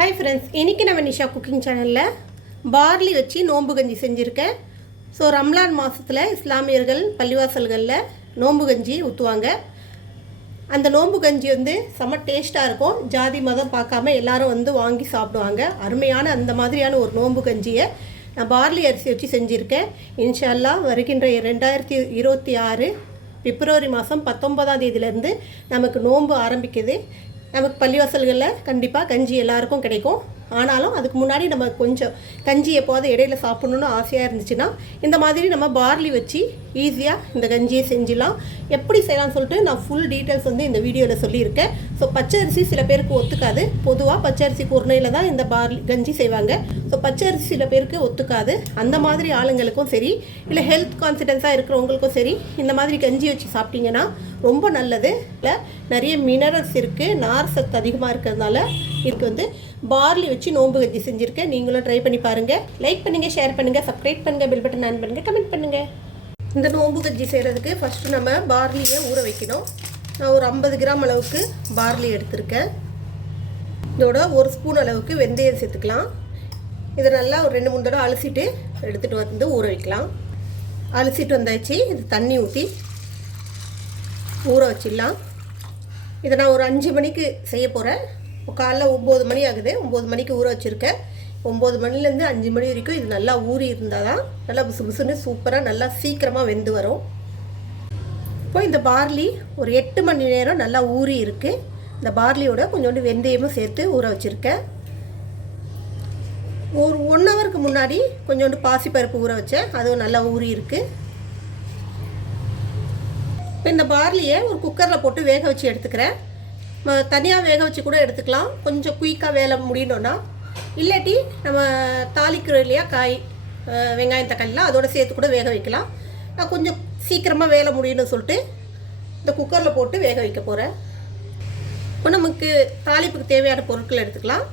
Hi friends இன்றைக்கி நம்ம Nisha cooking சேனலில் பார்லி வச்சு நோன்பு கஞ்சி செஞ்சுருக்கேன். ஸோ ரம்லான் மாதத்தில் இஸ்லாமியர்கள் பள்ளிவாசல்களில் நோன்பு கஞ்சி ஊற்றுவாங்க அந்த நோன்பு கஞ்சி வந்து செம்ம டேஸ்ட்டாக இருக்கும். ஜாதி மதம் பார்க்காம எல்லாரும் வந்து வாங்கி சாப்பிடுவாங்க. அருமையான அந்த மாதிரியான ஒரு நோன்பு கஞ்சியை நான் பார்லி அரிசி வச்சு செஞ்சுருக்கேன். இன்ஷால்லா வருகின்ற ரெண்டாயிரத்தி இருபத்தி ஆறு பிப்ரவரி மாதம் பத்தொன்பதாம் தேதியிலேருந்து நமக்கு நோன்பு ஆரம்பிக்குது. நமக்கு பள்ளிவாசல்களில் கண்டிப்பாக கஞ்சி எல்லாருக்கும் கிடைக்கும். ஆனாலும் அதுக்கு முன்னாடி நம்ம கொஞ்சம் கஞ்சி எப்போது இடையில சாப்பிட்ணுன்னு ஆசையாக இருந்துச்சுன்னா இந்த மாதிரி நம்ம பார்லி வச்சு ஈஸியாக இந்த கஞ்சியை செஞ்சிடலாம். எப்படி செய்யலாம்னு சொல்லிட்டு நான் ஃபுல் டீட்டெயில்ஸ் வந்து இந்த வீடியோவில் சொல்லியிருக்கேன். ஸோ பச்சரிசி சில பேருக்கு ஒத்துக்காது. பொதுவாக பச்சரிசி குருணையில் தான் இந்த பார்லி கஞ்சி செய்வாங்க. ஸோ பச்சரிசி சில பேருக்கு ஒத்துக்காது. அந்த மாதிரி ஆளுங்களுக்கும் சரி இல்லை ஹெல்த் கான்ஃபிடென்ஸாக இருக்கிறவங்களுக்கும் சரி இந்த மாதிரி கஞ்சி வச்சு சாப்பிட்டீங்கன்னா ரொம்ப நல்லது. இல்லை நிறைய மினரல்ஸ் இருக்குது நார் சத்து அதிகமாக இருக்கிறதுனால இதுக்கு வந்து பார்லி வச்சு நோம்பு கஞ்சி செஞ்சுருக்கேன். நீங்களும் ட்ரை பண்ணி பாருங்கள் லைக் பண்ணுங்கள் ஷேர் பண்ணுங்கள் சப்ஸ்கிரைப் பண்ணுங்கள் பில் பட்டன் ஆன் பண்ணுங்கள் கமெண்ட் பண்ணுங்கள் இந்த நோம்பு கஞ்சி செய்கிறதுக்கு ஃபஸ்ட்டு நம்ம பார்லியை ஊற வைக்கணும். நான் ஒரு ஐம்பது கிராம் அளவுக்கு பார்லி எடுத்திருக்கேன். இதோட ஒரு ஸ்பூன் அளவுக்கு வெந்தயம் சேர்த்துக்கலாம். இதை நல்லா ஒரு ரெண்டு மூணு தடவை அலசிட்டு எடுத்துகிட்டு வந்து ஊற வைக்கலாம். அலசிட்டு வந்தாச்சு இது தண்ணி ஊற்றி ஊற வச்சிடலாம். இதை நான் ஒரு அஞ்சு மணிக்கு செய்ய போகிறேன் காலைல ஒம்பது மணி ஆகுது. ஒம்பது மணிக்கு ஊற வச்சுருக்கேன். ஒம்பது மணிலேருந்து அஞ்சு மணி வரைக்கும் இது நல்லா ஊறி இருந்தால் தான் நல்லா புசு புசுன்னு சூப்பராக நல்லா சீக்கிரமாக வெந்து வரும். இப்போ இந்த பார்லி ஒரு எட்டு மணி நேரம் நல்லா ஊறி இருக்குது இந்த பார்லியோட கொஞ்சோண்டு வெந்தயமும் சேர்த்து ஊற வச்சுருக்கேன். ஒரு ஒன் ஹவருக்கு முன்னாடி கொஞ்சோண்டு பாசிப்பருப்பு ஊற வச்சேன். அதுவும் நல்லா ஊறி இருக்குது இப்போ இந்த பார்லியை ஒரு குக்கரில் போட்டு வேக வச்சு எடுத்துக்கிறேன். தனியாக வேக வச்சு கூட எடுத்துக்கலாம். கொஞ்சம் குயிக்காக வேலை முடியணும்னா. இல்லாட்டி நம்ம தாளிக்கிறோம் இல்லையா காய் வெங்காயம் தக்காளிலாம் அதோட சேர்த்து கூட வேக வைக்கலாம். நான் கொஞ்சம் சீக்கிரமாக வேலை முடியணும்னு சொல்லிட்டு இந்த குக்கரில் போட்டு வேக வைக்க போகிறேன் இப்போ நமக்கு தாளிப்புக்கு தேவையான பொருட்கள் எடுத்துக்கலாம்.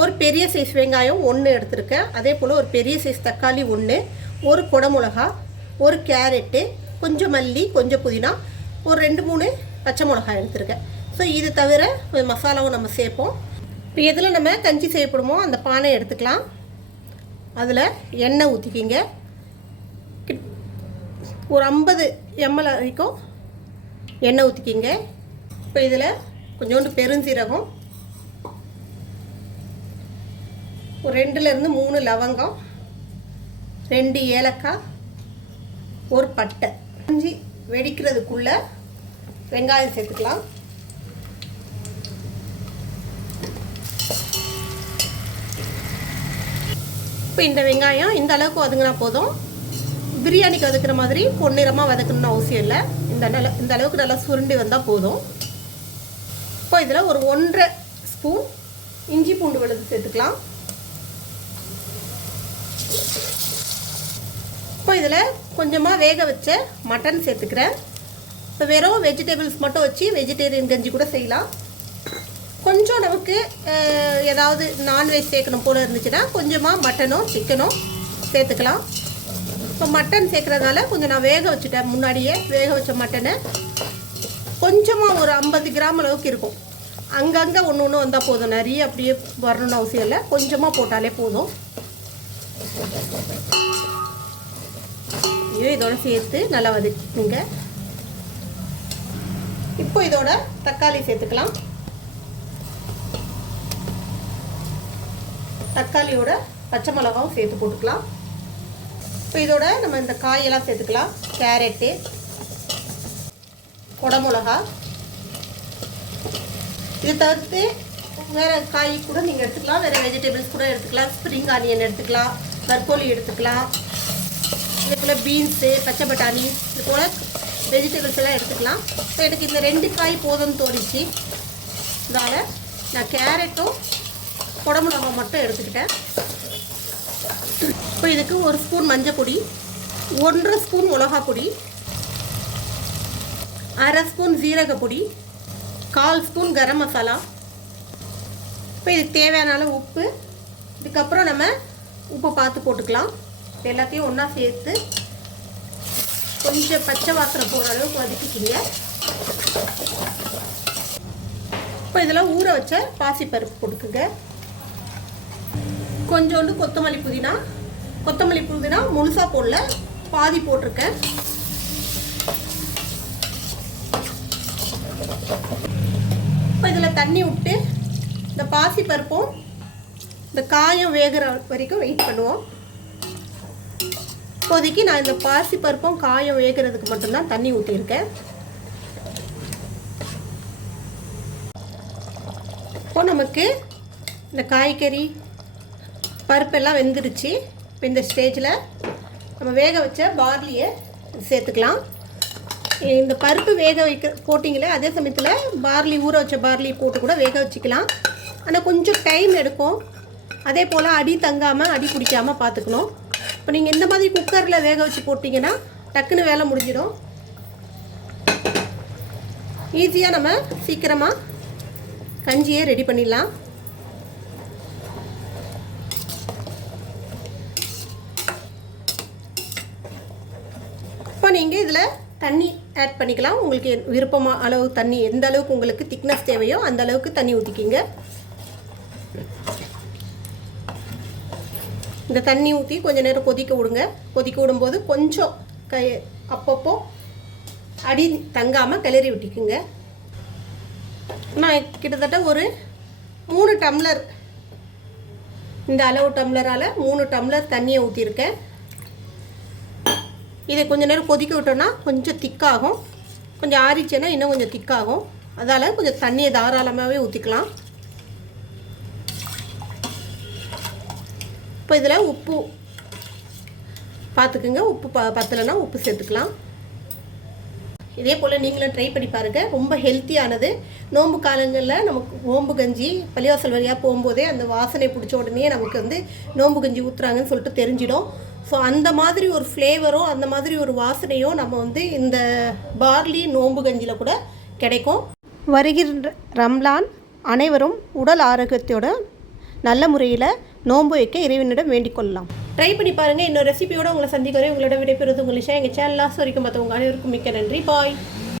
ஒரு பெரிய சைஸ் வெங்காயம் ஒன்று எடுத்திருக்கேன். அதே போல் ஒரு பெரிய சைஸ் தக்காளி ஒன்று ஒரு குடமிளகா ஒரு கேரட்டு கொஞ்சம் மல்லி கொஞ்சம் புதினா ஒரு ரெண்டு மூணு பச்சை மிளகாய் எடுத்திருக்கேன். ஸோ இது தவிர மசாலாவும் நம்ம சேர்ப்போம். இப்போ எதில் நம்ம கஞ்சி செய்யப்படுமோ அந்த பானை எடுத்துக்கலாம். அதில் எண்ணெய் ஊற்றிக்கிங்க ஒரு ஐம்பது எம்எல் வரைக்கும் எண்ணெய் ஊற்றிக்கிங்க இப்போ இதில் கொஞ்சோண்டு பெருஞ்சீரகம். ஒரு ரெண்டுலேருந்து மூணு லவங்கம். ரெண்டு ஏலக்காய். ஒரு பட்டை. இஞ்சி வெடிக்கிறதுக்குள்ளே வெங்காயம் சேர்த்துக்கலாம். இப்போ இந்த வெங்காயம் இந்த அளவுக்கு வதங்கினா போதும். பிரியாணிக்கு வதக்குற மாதிரி பொன்னிறமாக வதக்கணும்னு அவசியம் இல்லை. இந்த நல்ல இந்த அளவுக்கு நல்லா சுருண்டி வந்தால் போதும். இப்போ இதில் ஒரு ஒன்றரை ஸ்பூன் இஞ்சி பூண்டு விழுது சேர்த்துக்கலாம். இப்போ இதில் கொஞ்சமாக வேக வச்ச மட்டன் சேர்த்துக்கிறேன். இப்போ வெறும் வெஜிடபிள்ஸ் மட்டும் வச்சு வெஜிடேரியன் கஞ்சி கூட செய்யலாம். அளவுக்கு ஏதாவது நான்வெஜ் சேர்க்கணும் போல் இருந்துச்சுன்னா கொஞ்சமாக மட்டனும் சிக்கனும் சேர்த்துக்கலாம். இப்போ மட்டன் சேர்க்குறதுனால கொஞ்சம் நான் வேக வச்சுட்டேன் முன்னாடியே வேக வச்ச மட்டனை கொஞ்சமாக ஒரு ஐம்பது கிராம் அளவுக்கு இருக்கும். அங்கங்கே ஒன்று ஒன்று வந்தால் போதும். நிறைய அப்படியே வரணும்னு அவசியம் இல்லை. கொஞ்சமாக போட்டாலே போதும். ஐயோ இதோட சேர்த்து நல்லா வதக்குங்க இப்போ இதோட தக்காளி சேர்த்துக்கலாம். தக்காளியோட பச்சை மிளகாவும் சேர்த்து போட்டுக்கலாம். இப்போ இதோட நம்ம இந்த காயெல்லாம் சேர்த்துக்கலாம். கேரட்டு குடமிளகா. இதை தவிர்த்து வேறு காய் கூட நீங்கள் எடுத்துக்கலாம். வேறு வெஜிடபிள்ஸ் கூட எடுத்துக்கலாம். ஸ்ப்ரிங் ஆனியன் எடுத்துக்கலாம். தற்கோலி எடுத்துக்கலாம். இதே போல் பீன்ஸு பச்சை பட்டாணி இது போல் வெஜிடபிள்ஸ் எல்லாம் எடுத்துக்கலாம். இப்போ எனக்கு இந்த ரெண்டு காய் போதும்னு தோணிச்சு. அதனால் நான் கேரட்டும் குடமிளகா மட்டும் எடுத்துக்கிட்டேன். இப்போ இதுக்கு ஒரு ஸ்பூன் மஞ்சள் பொடி ஒன்றரை ஸ்பூன் மிளகா பொடி அரை ஸ்பூன் ஜீரக பொடி கால் ஸ்பூன் கரம் மசாலா. இப்போ இதுக்கு தேவையான அளவு உப்பு இதுக்கப்புறம் நம்ம உப்பை பார்த்து போட்டுக்கலாம். எல்லாத்தையும் ஒன்றா சேர்த்து கொஞ்சம் பச்சை வாசனை போகிற அளவுக்கு வதக்கிக்கிங்க. இப்போ இதெல்லாம் ஊற வச்ச பாசிப்பருப்பு போட்டுக்குங்க. கொஞ்சோண்டு கொத்தமல்லி புதினா கொத்தமல்லி புதினா முழுசாக போடல பாதி போட்டிருக்கேன். இப்போ இதில் தண்ணி விட்டு இந்த பாசி பருப்பும் இந்த காயம் வேகிற வரைக்கும் வெயிட் பண்ணுவோம். இப்போதைக்கு நான் இந்த பாசி பருப்பும் காயம் வேகிறதுக்கு மட்டும்தான் தண்ணி ஊற்றியிருக்கேன் இப்போ நமக்கு இந்த காய்கறி பருப்பெல்லாம் வெந்துருச்சு. இப்போ இந்த ஸ்டேஜில் நம்ம வேக வச்ச பார்லியை சேர்த்துக்கலாம். இந்த பருப்பு வேக வைக்க போட்டிங்களே அதே சமயத்தில் பார்லி ஊற வச்ச பார்லி போட்டு கூட வேக வச்சுக்கலாம். ஆனால் கொஞ்சம் டைம் எடுக்கும். அதே போல் அடி தங்காமல் அடி பிடிக்காமல் பார்த்துக்கணும் இப்போ நீங்கள் இந்த மாதிரி குக்கரில் வேக வச்சு போட்டிங்கன்னா டக்குன்னு வேலை முடிஞ்சிடும். ஈஸியாக நம்ம சீக்கிரமாக கஞ்சியை ரெடி பண்ணிடலாம். நீங்கள் இதில் தண்ணி ஆட் பண்ணிக்கலாம். உங்களுக்கு விருப்பமாக அளவு தண்ணி எந்த அளவுக்கு உங்களுக்கு திக்னஸ் தேவையோ அந்த அளவுக்கு தண்ணி ஊற்றிக்கிங்க இந்த தண்ணி ஊற்றி கொஞ்சம் நேரம் கொதிக்க விடுங்க. கொதிக்க விடும்போது கொஞ்சம் கை அப்பப்போ அடி தங்காமல் கிளறி விட்டுக்குங்க. நான் கிட்டத்தட்ட ஒரு மூணு டம்ளர் இந்த அளவு டம்ளரால் மூணு டம்ளர் தண்ணியை ஊற்றிருக்கேன் இதை கொஞ்சம் நேரம் கொதிக்க விட்டோன்னா கொஞ்சம் திக்காகும். கொஞ்சம் ஆறிச்சுன்னா இன்னும் கொஞ்சம் திக்காகும். அதால் கொஞ்சம் தண்ணியை தாராளமாகவே ஊற்றிக்கலாம் இப்போ இதில் உப்பு பார்த்துக்குங்க உப்பு ப பத்தலைன்னா உப்பு சேர்த்துக்கலாம். இதே போல் நீங்களும் ட்ரை பண்ணி பாருங்கள் ரொம்ப ஹெல்த்தியானது நோம்பு காலங்களில் நமக்கு நோம்பு கஞ்சி பள்ளிவாசல் வழியாக போகும்போதே அந்த வாசனை பிடிச்ச உடனே நமக்கு வந்து நோம்பு கஞ்சி ஊற்றுறாங்கன்னு சொல்லிட்டு தெரிஞ்சிடும். ஸோ அந்த மாதிரி ஒரு ஃப்ளேவரும் அந்த மாதிரி ஒரு வாசனையும் நம்ம வந்து இந்த பார்லி நோம்பு கஞ்சியில் கூட கிடைக்கும். வருகின்ற ரம்லான் அனைவரும் உடல் ஆரோக்கியத்தோட நல்ல முறையில் நோன்பு வைக்க இறைவனிடம் வேண்டிக் கொள்ளலாம். ட்ரை பண்ணி பாருங்கள் இன்னொரு ரெசிபியோட உங்களை சந்திக்கிறேன். உங்களோட விடைபெறுவது உங்கள் விஷயம் எங்கள் சேனல் வரைக்கும் பார்த்தவங்க அனைவருக்கும் மிக்க நன்றி. பாய்